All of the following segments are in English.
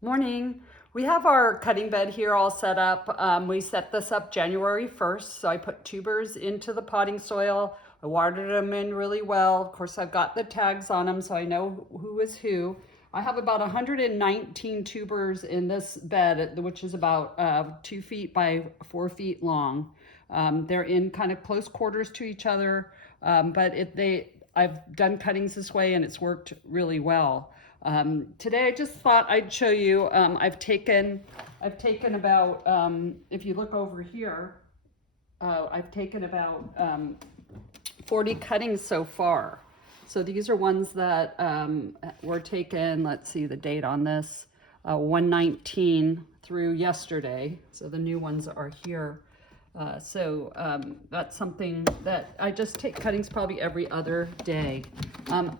Morning. We have our cutting bed here all set up. We set this up January 1st, so I put tubers into the potting soil. I watered them in really well. Of course, I've got the tags on them, so I know who is who. I have about 119 tubers in this bed, which is about 2 feet by 4 feet long. They're in kind of close quarters to each other, I've done cuttings this way and it's worked really well. Today I just thought I'd show you, I've taken about, if you look over here, I've taken about 40 cuttings so far. So these are ones that were taken, let's see the date on this, 119 through yesterday. So the new ones are here. That's something that I just take cuttings probably every other day.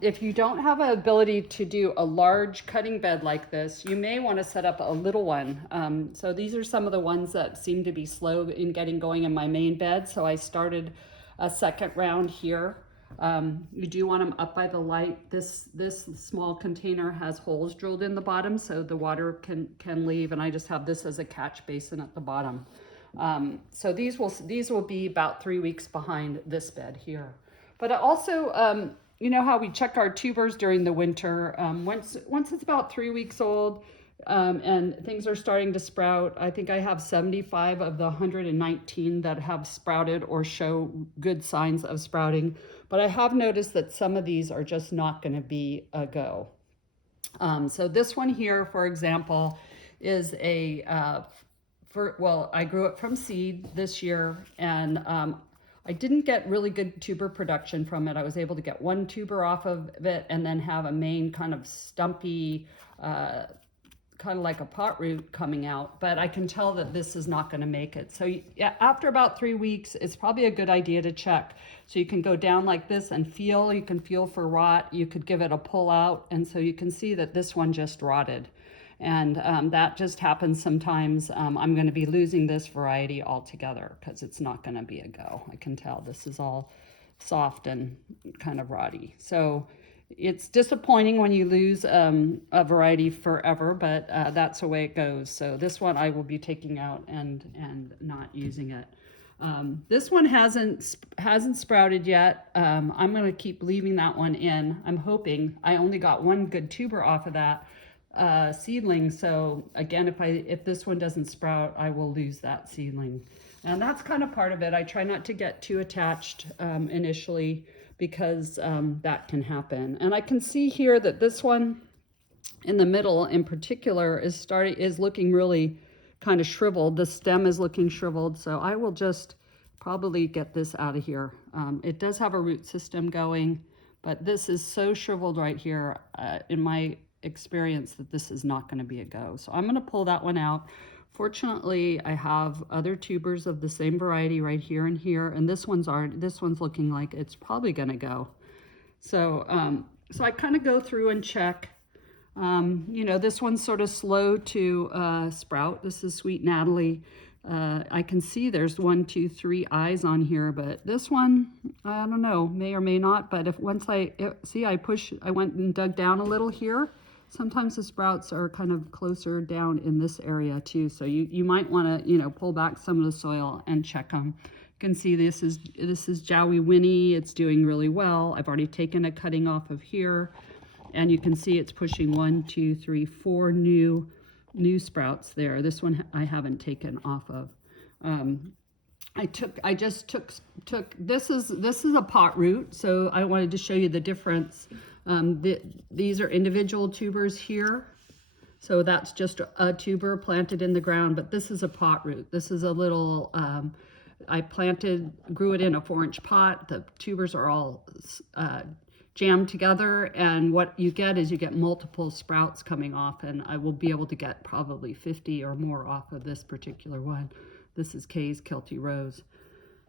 If you don't have an ability to do a large cutting bed like this, you may want to set up a little one. So these are some of the ones that seem to be slow in getting going in my main bed. So I started a second round here. You do want them up by the light. This small container has holes drilled in the bottom so the water can leave, and I just have this as a catch basin at the bottom. So these will be about 3 weeks behind this bed here. But also, you know how we check our tubers during the winter. Once it's about 3 weeks old, and things are starting to sprout. I think I have 75 of the 119 that have sprouted or show good signs of sprouting. But I have noticed that some of these are just not going to be a go. So this one here, for example, is I grew it from seed this year, and I didn't get really good tuber production from it. I was able to get one tuber off of it and then have a main kind of stumpy, kind of like a pot root coming out, but I can tell that this is not going to make it. So yeah, after about 3 weeks, it's probably a good idea to check. So you can go down like this and you can feel for rot. You could give it a pull out, and so you can see that this one just rotted. And that just happens sometimes. I'm going to be losing this variety altogether because it's not going to be a go. I can tell this is all soft and kind of rotty. So it's disappointing when you lose a variety forever, but that's the way it goes. So this one I will be taking out and not using it. This one hasn't sprouted yet. I'm going to keep leaving that one in. I'm hoping. I only got one good tuber off of that seedling. So again, if this one doesn't sprout, I will lose that seedling. And that's kind of part of it. I try not to get too attached initially because that can happen. And I can see here that this one in the middle in particular is looking really kind of shriveled. The stem is looking shriveled. So I will just probably get this out of here. It does have a root system going, but this is so shriveled right here in my experience that this is not going to be a go. So I'm going to pull that one out. Fortunately, I have other tubers of the same variety right here and here, and this one's looking like it's probably going to go. So so I kind of go through and check. You know, this one's sort of slow to sprout. This is Sweet Natalie. I can see there's 1, 2, 3 eyes on here, but this one, I don't know, may or may not. But I went and dug down a little here. Sometimes the sprouts are kind of closer down in this area too. So you might want to, you know, pull back some of the soil and check them. You can see this is Jowie Winnie. It's doing really well. I've already taken a cutting off of here, and you can see it's pushing 1, 2, 3, 4 new sprouts there. This one I haven't taken off of. I just took this is a pot root, so I wanted to show you the difference. These are individual tubers here, so that's just a tuber planted in the ground, but this is a pot root. This is a little I grew it in a 4-inch pot. The tubers are all jammed together, and what you get is multiple sprouts coming off, and I will be able to get probably 50 or more off of this particular one. This is Kay's Kelty Rose.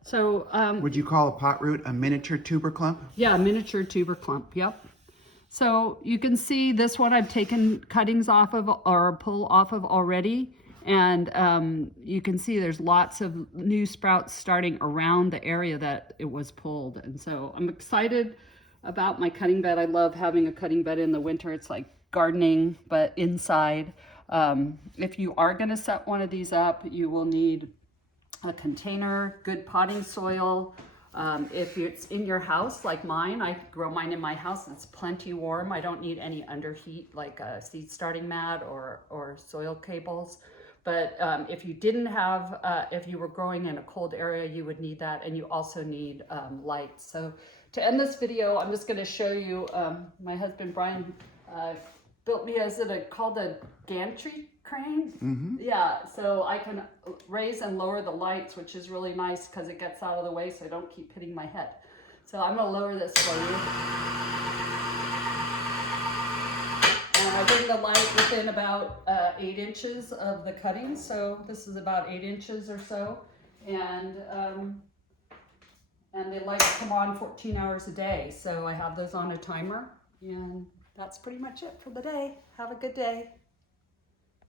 So would you call a pot root a miniature tuber clump? Yeah, miniature tuber clump. Yep. So you can see this one I've taken cuttings off of or pull off of already, and you can see there's lots of new sprouts starting around the area that it was pulled. And so I'm excited about my cutting bed. I love having a cutting bed in the winter. It's like gardening, but inside. If you are going to set one of these up, you will need a container, good potting soil. If it's in your house like mine, I grow mine in my house. It's plenty warm. I don't need any underheat like a seed starting mat or soil cables. But if you didn't have, if you were growing in a cold area, you would need that. And you also need light. So to end this video, I'm just going to show you, my husband Brian built me, called a gantry crane? Mm-hmm. Yeah, so I can raise and lower the lights, which is really nice because it gets out of the way so I don't keep hitting my head. So I'm going to lower this for you. And I bring the light within about 8 inches of the cutting, so this is about 8 inches or so. And the lights come on 14 hours a day, so I have those on a timer. And that's pretty much it for the day. Have a good day.